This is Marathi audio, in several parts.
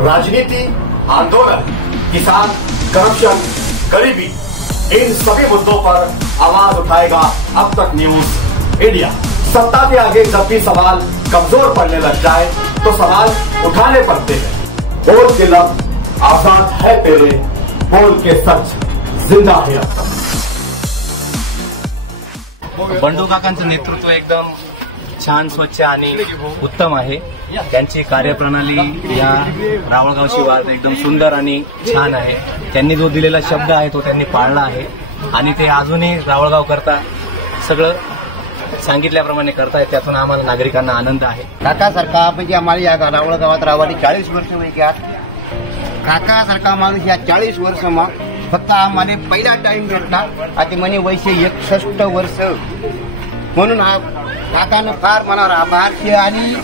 राजनीति, आंदोलन, किसान, करप्शन, गरीबी, इन सभी मुद्दों पर आवाज उठाएगा अब तक न्यूज इंडिया। सत्ता के आगे जब भी सवाल कमजोर पड़ने लग जाए तो सवाल उठाने पड़ते हैं। बोल के लफ्ज आजाद है तेरे, बोल के सच जिंदा है अब तक। बंडू काकांचं नेतृत्व एकदम छान, स्वच्छ आणि उत्तम आहे। त्यांची कार्यप्रणाली या रावळगाव शिवारात एकदम सुंदर आणि छान आहे। त्यांनी जो दिलेला शब्द आहे तो त्यांनी पाळला आहे आणि ते अजूनही रावळगाव करता सगळं सांगितल्याप्रमाणे करतायत। त्यातून आम्हाला नागरिकांना आनंद आहे। काकासारखा म्हणजे आम्हाला या रावळगावात राहवानी 40 वर्ष वैक्यात काकासारखा माणूस या 40 वर्ष मग फक्त आम्हाला पहिला टाइम भेटला। आता म्हणे वैसे 61 वर्ष म्हणून काकानं फार मनावर आभार शे आणि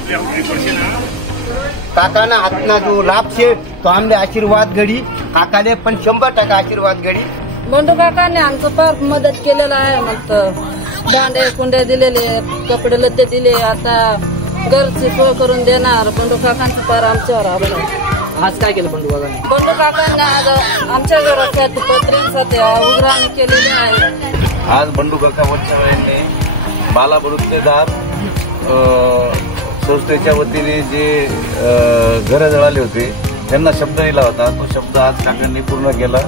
काकानं हातना जो लाभ शे तो आमले आशीर्वाद घडी काकाले पण 100% आशीर्वाद घडी। बंडू काकांनी आमचं फार मदत केलेलं आहे। मग भांडे कुंडे दिलेले, कपडे लत्ते दिले, आता घरची सोय करून देणार। बंडू काकांचं फार आमच्यावर आभार आहे। आज काय केलं बंडू काकांनी? बंडू काकांनी आज आमच्या घरासाठी पत्र्यांसाठी उघराणी केलेली आहे। आज बंडू काका वंचवयांनी बाला बलुतेदार संस्थेच्या वतीने जे घरं जळाले होते त्यांना शब्द दिला होता, तो शब्द आज काकांनी पूर्ण केला।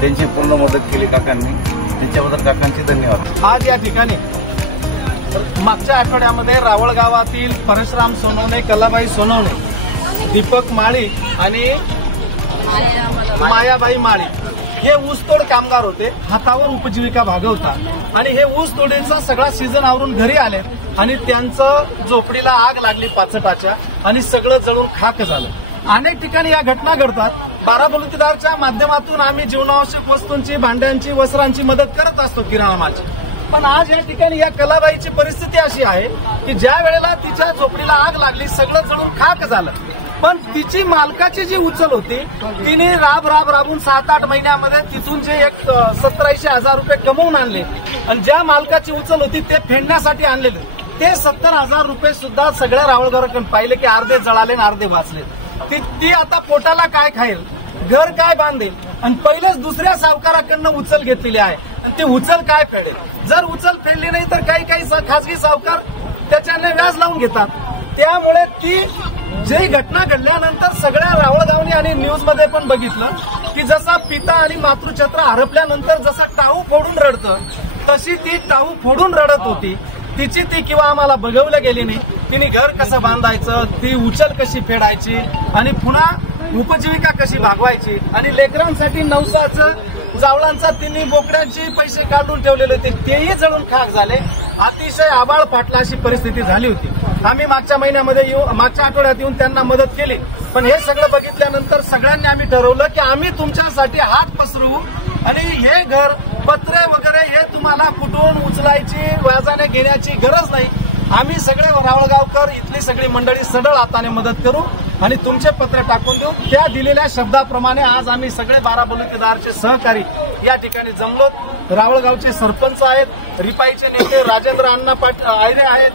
त्यांची पूर्ण मदत केली काकांनी, त्यांच्याबद्दल काकांचे धन्यवाद। आज या ठिकाणी मागच्या आठवड्यामध्ये रावळ गावातील परशुराम सोनवणे, कलाबाई सोनवणे, दीपक माळी आणि मायाबाई माळी हे ऊसतोड कामगार होते। हातावर उपजीविका भागवतात आणि हे ऊसतोडीचा सगळा सीझन आवरून घरी आले आणि त्यांचं झोपडीला आग लागली पाचटाच्या आणि सगळं जळून खाक झालं। अनेक ठिकाणी या घटना घडतात। बारा बलुतेदारच्या माध्यमातून आम्ही जीवनावश्यक वस्तूंची, भांड्यांची, वस्त्रांची मदत करत असतो, किराणा मालची। पण आज या ठिकाणी या कलाबाईची परिस्थिती अशी आहे की ज्या वेळेला तिच्या झोपडीला आग लागली, सगळं जळून खाक झालं, पण तिची मालकाची जी उचल होती तिने राबून 7-8 महिन्यामध्ये तिथून जे 70-80 हजार रुपये कमवून आणले आणि ज्या मालकाची उचल होती ते फेडण्यासाठी आणलेले ते 70,000 रुपये सुद्धा सगळ्या रावळगावकरांनी पाहिले की अर्धे जळाले आणि अर्धे वाचले। ती आता पोटाला काय खाईल, घर काय बांधेल आणि पहिलेच दुसऱ्या सावकाराकडनं उचल घेतलेली आहे आणि ती उचल काय फेडेल। जर उचल फेडली नाही तर काही खासगी सावकार त्याच्याने व्याज लावून घेतात। त्यामुळे ती जी घटना घडल्यानंतर सगळ्या रावळगावनी आणि न्यूज मध्ये पण बघितलं की जसा पिता आणि मातृछत्र हरपल्यानंतर जसा टाऊ फोडून रडतं तशी ती टाऊ फोडून रडत होती। तिची ती किंवा आम्हाला बघवलं गेली नाही। तिने घर कसं बांधायचं, ती उचल कशी फेडायची आणि पुन्हा उपजीविका कशी भागवायची आणि लेकरांसाठी नवसाचं जावळांचा तिने बोकड्यांचे पैसे काढून ठेवलेले होते तेही जळून खाक झाले। अतिशय आबाळ फाटला अशी परिस्थिती झाली होती। आम्ही मागच्या आठवड्यात येऊन त्यांना मदत केली, पण हे सगळं बघितल्यानंतर सगळ्यांनी आम्ही ठरवलं की आम्ही तुमच्यासाठी हात पसरवू आणि हे घर पत्रे वगैरे हे तुम्हाला कुठून उचलायची, व्याजाने घेण्याची गरज नाही। आम्ही सगळे रावळगावकर इथली सगळी मंडळी सढळ हाताने मदत करू आणि तुमचे पत्र टाकून देऊ। त्या दिलेल्या शब्दाप्रमाणे आज आम्ही सगळे बारा बलुतेदारचे सहकारी या ठिकाणी जमलो। रावळगावचे सरपंच आहेत, रिपाईचे नेते राजेंद्र अण्णा आयरे आहेत,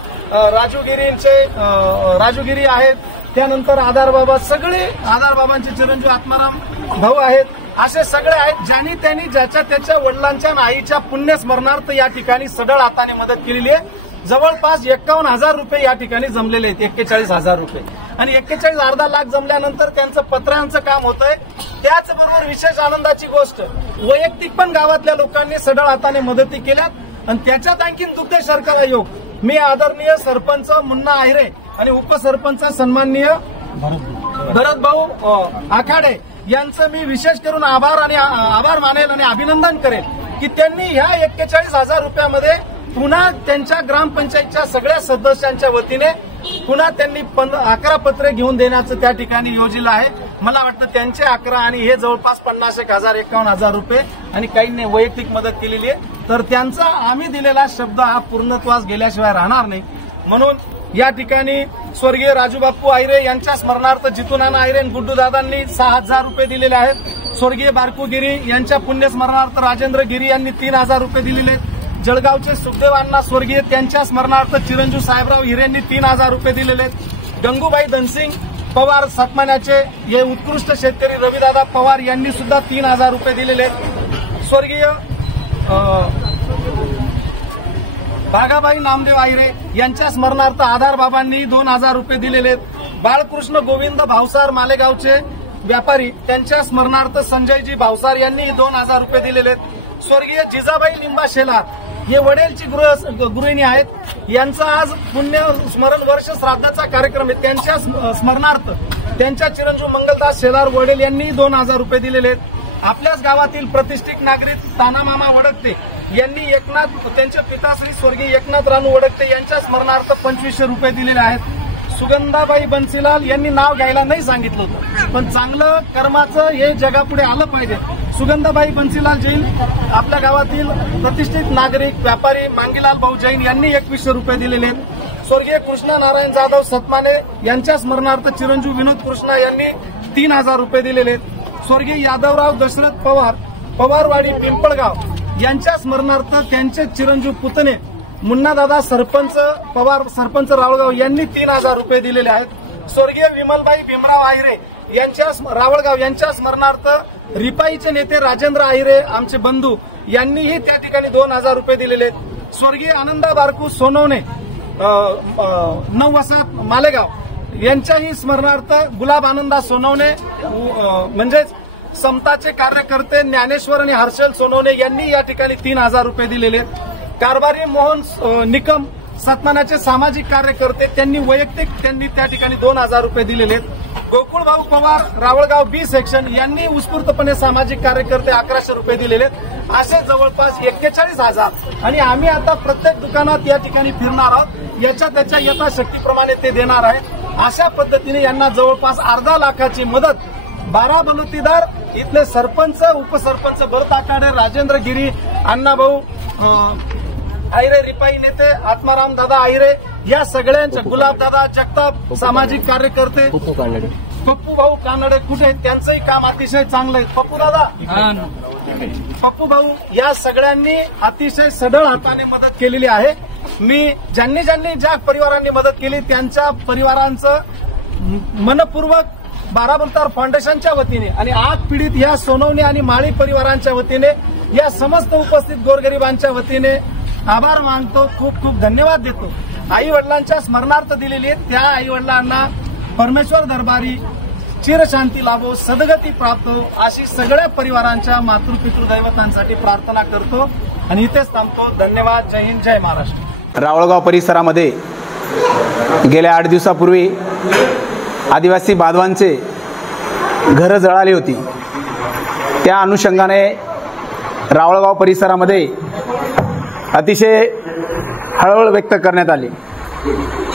राजूगिरी आहेत, त्यानंतर आधारबाबा, सगळे आधारबाबांचे चिरंजीव आत्माराम भाऊ आहेत, असे सगळे आहेत ज्यांनी त्यांनी ज्याच्या त्याच्या वडिलांच्या आणि आईच्या पुण्यस्मरणार्थ या ठिकाणी सढळ हाताने मदत केलेली आहे। जवळपास 51,000 रुपये या ठिकाणी जमलेले आहेत, 41,000 रुपये आणि 41 अर्धा लाख जमल्यानंतर त्यांचं पत्र्यांचं काम होतंय। त्याचबरोबर विशेष आनंदाची गोष्ट वैयक्तिक पण गावातल्या लोकांनी सढळ हाताने मदती केल्यात आणि त्याच्यात आणखीन दुग्ध शर्करा योग मी आदरणीय सरपंच मुन्ना आहिरे आणि उपसरपंच सन्माननीय भरत भाऊ आखाडे यांचं मी विशेष करून आभार मानेल आणि अभिनंदन करेल की त्यांनी ह्या 41,000 रुपयामध्ये पुन्हा त्यांच्या ग्रामपंचायतच्या सगळ्या सदस्यांच्या वतीने पुन्हा त्यांनी 11 पत्रे घेऊन देण्याचं त्या ठिकाणी योजलेलं आहे। मला वाटतं त्यांचे 11 आणि हे जवळपास 50,000 51,000 रुपये आणि काहींनी वैयक्तिक मदत केलेली आहे। तर त्यांचा आम्ही दिलेला शब्द हा पूर्णत्वास गेल्याशिवाय राहणार नाही। म्हणून या ठिकाणी स्वर्गीय राजूबापू आहिरे यांच्या स्मरणार्थ जितूनाना आहिरे आणि गुड्डू दादांनी 6,000 रुपये दिलेले आहेत। स्वर्गीय बारकू गिरी यांच्या पुण्यस्मरणार्थ राजेंद्र गिरी यांनी 3,000 रुपये दिलेले आहेत। जळगावचे सुखदेवांना स्वर्गीय त्यांच्या स्मरणार्थ चिरंजीव साहेबराव हिरेंनी 3,000 रुपये दिलेले आहेत। गंगूबाई धनसिंग पवार सतमान्याचे हे उत्कृष्ट शेतकरी रविदादा पवार यांनी सुद्धा 3,000 रुपये दिलेले आहेत. स्वर्गीय भागाबाई नामदेव आहिरे यांच्या स्मरणार्थ आधार बाबांनी 2,000 रुपये दिलेले आहेत. बाळकृष्ण गोविंद भावसार मालेगावचे व्यापारी त्यांच्या स्मरणार्थ संजयजी भावसार यांनी 2,000 रुपये दिलेले आहेत. स्वर्गीय जिजाबाई लिंबा शेलार हे वडेलची गृहिणी आहेत. यांचा आज पुण्य स्मरण वर्ष श्राद्धाचा कार्यक्रम आहे. त्यांच्या स्मरणार्थ त्यांच्या चिरंजीव मंगलदास शेलार वडेल यांनी 2,000 रुपये दिलेले आहेत. आपल्याच गावातील प्रतिष्ठित नागरिक तानामामा वडकते यांनी त्यांचे पिताश्री स्वर्गीय एकनाथ रानू वडकते यांच्या स्मरणार्थ 2,500 रुपये दिलेले आहेत. सुगंधाबाई बन्सीलाल यांनी नाव घ्यायला नाही सांगितलं होतं, पण चांगलं कर्माचं हे जगापुढे आलं पाहिजे. सुगंधाबाई बन्सीलाल जैन आपल्या गावातील प्रतिष्ठित नागरिक व्यापारी मांगीलाल भाऊ जैन यांनी 2,100 रुपये दिलेले आहेत. स्वर्गीय कृष्णा नारायण जाधव सतमाने यांच्या स्मरणार्थ चिरंजीव विनोद कृष्णा यांनी 3,000 रुपये दिलेले आहेत. स्वर्गीय यादवराव दशरथ पवार पवारवाडी पिंपळगाव यांच्या स्मरणार्थ त्यांचे चिरंजीव पुतणे मुन्नादादा सरपंच पवार सरपंच रावळगाव यांनी 3,000 रुपये दिलेले आहेत. स्वर्गीय विमलबाई भीमराव आहिरे यांच्या रावळगाव यांच्या स्मरणार्थ रिपाईचे नेते राजेंद्र आहिरे आमचे बंधू यांनीही त्या ठिकाणी 2,000 रुपये दिलेले आहेत. स्वर्गीय आनंदा बारकू सोनवणे नववसात मालेगाव यांच्याही स्मरणार्थ गुलाब आनंदा सोनवणे म्हणजेच समताचे कार्यकर्ते ज्ञानेश्वर आणि हर्षल सोनवणे यांनी या ठिकाणी 3,000 रुपये दिलेले आहेत. कारभारी मोहन निकम सतमानाचे सामाजिक कार्यकर्ते त्यांनी वैयक्तिक त्या ठिकाणी 2,000 रुपये दिलेले आहेत. गोकुळभाऊ पवार रावळगाव बी सेक्शन यांनी उत्स्फूर्तपणे सामाजिक कार्यकर्ते 1,100 रुपये दिलेले आहेत. असे जवळपास 41,000 आणि आम्ही आता प्रत्येक दुकानात या ठिकाणी फिरणार आहोत. त्याच्या यथाशक्तीप्रमाणे ते देणार आहेत. अशा पद्धतीने यांना जवळपास 1.5 लाखाची मदत 12 बलुतेदार इथले सरपंच उपसरपंच भरत आखाडे राजेंद्र गिरी अण्णाभाऊ आहिरे रिपाई नेते आत्माराम दादा आहिरे या सगळ्यांच्या गुलाबदादा जगताप सामाजिक कार्यकर्ते पप्पू भाऊ कानडे कुठे त्यांचंही काम अतिशय चांगलं आहे. पप्पू दादा पप्पू भाऊ या सगळ्यांनी अतिशय सढळ हाताने मदत केलेली आहे. मी ज्यांनी ज्या परिवारांनी मदत केली त्यांच्या परिवारांचं मनपूर्वक बाराबलतार फाउंडेशनच्या वतीने आणि आग पीडित या सोनवणे आणि माळी परिवारांच्या वतीने या समस्त उपस्थित गोरगरिबांच्या वतीने आभार मानतो. खूप खूप धन्यवाद देतो. आई वडिलांच्या स्मरणार्थ दिलेली त्या आई वडिलांना परमेश्वर दरबारी चिरशांती लाभो सद्गती प्राप्त हो अशी सगळ्या परिवारांच्या मातृपितृ दैवतांसाठी प्रार्थना करतो आणि इथेच थांबतो. धन्यवाद. जय हिंद जय महाराष्ट्र. रावळगाव परिसरामध्ये गेल्या 8 दिवसापूर्वी आदिवासी बांधवांचे घरं जळाली होती. त्या अनुषंगाने रावळगाव परिसरामध्ये अतिशय हळहळ व्यक्त करण्यात आली.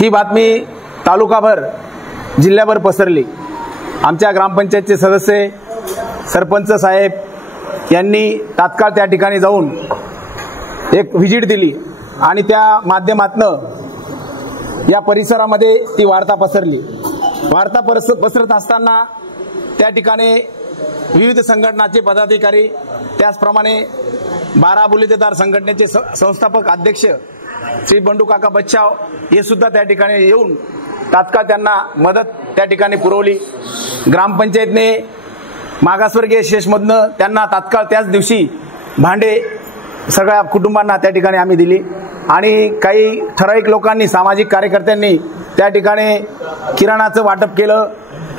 ही बातमी तालुकाभर जिल्ह्याभर पसरली. आमच्या ग्रामपंचायतचे सदस्य सरपंच साहेब यांनी तात्काळ त्या ठिकाणी जाऊन एक व्हिजिट दिली आणि त्या माध्यमातून या परिसरामध्ये ती वार्ता पसरली. वार्ता पसरत असताना त्या ठिकाणी विविध संघटनाचे पदाधिकारी त्याचप्रमाणे 12 बलुतेदार संघटनेचे संस्थापक अध्यक्ष श्री बंडू काका बच्चाव हे सुद्धा त्या ठिकाणी येऊन तात्काळ त्यांना मदत त्या ठिकाणी पुरवली. ग्रामपंचायतने मागासवर्गीय शेषमधनं त्यांना तात्काळ त्याच दिवशी भांडे सगळ्या कुटुंबांना त्या ठिकाणी आम्ही दिली आणि काही ठराविक लोकांनी सामाजिक कार्यकर्त्यांनी त्या ठिकाणी किराणाचं वाटप केलं.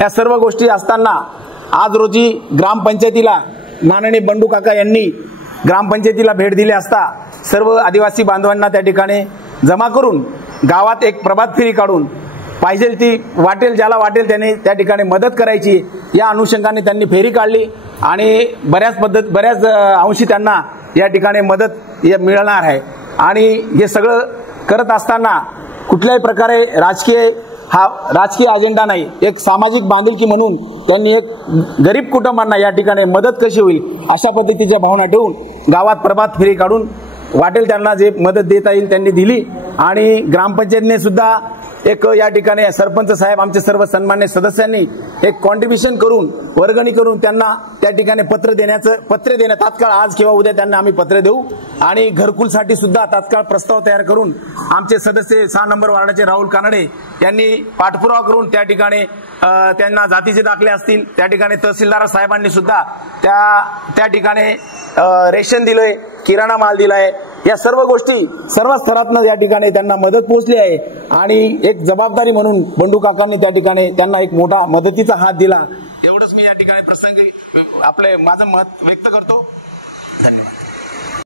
या सर्व गोष्टी असताना आज रोजी ग्रामपंचायतीला माननीय बंडू काका यांनी ग्रामपंचायतीला भेट दिली असता सर्व आदिवासी बांधवांना त्या ठिकाणी जमा करून गावात एक प्रभात फेरी काढून पाहिजे ती वाटेल ज्याला वाटेल त्याने त्या ठिकाणी मदत करायची या अनुषंगाने त्यांनी फेरी काढली आणि बऱ्याच अंशी त्यांना या ठिकाणी मदत मिळणार आहे. आणि हे सगळं करत असताना कुठल्याही प्रकारे राजकीय अजेंडा नाही, एक सामाजिक बांधिलकी म्हणून त्यांनी एक गरीब कुटुंबांना या ठिकाणी मदत कशी होईल अशा पद्धतीच्या भावना ठेवून गावात प्रभात फेरी काढून वाटेल त्यांना जे मदत देता येईल त्यांनी दिली आणि ग्रामपंचायतने सुद्धा एक या ठिकाणी सरपंच साहेब आमचे सर्व सन्मान्य सदस्यांनी एक कॉन्ट्रीब्युशन करून वर्गणी करून त्यांना त्या ठिकाणी पत्र देणं तात्काळ आज किंवा उद्या त्यांना आम्ही पत्र देऊ आणि घरकुलसाठी सुद्धा तात्काळ प्रस्ताव तयार करून आमचे सदस्य 6 नंबर वार्डाचे राहुल कानडे यांनी पाठपुरावा करून त्या ठिकाणी त्यांना जातीचे दाखले असतील त्या ठिकाणी तहसीलदार साहेबांनी सुद्धा त्या ठिकाणी रेशन दिलंय, किराणा माल दिलाय, या सर्व गोष्टी सर्व स्तरातनं या ठिकाणी त्यांना मदत पोहोचली आहे आणि एक जबाबदारी म्हणून बंडू काकांनी त्या ठिकाणी त्यांना एक मोठा मदतीचा हात दिला. एवढंच मी या ठिकाणी प्रसंगी माझं मत व्यक्त करतो. धन्यवाद.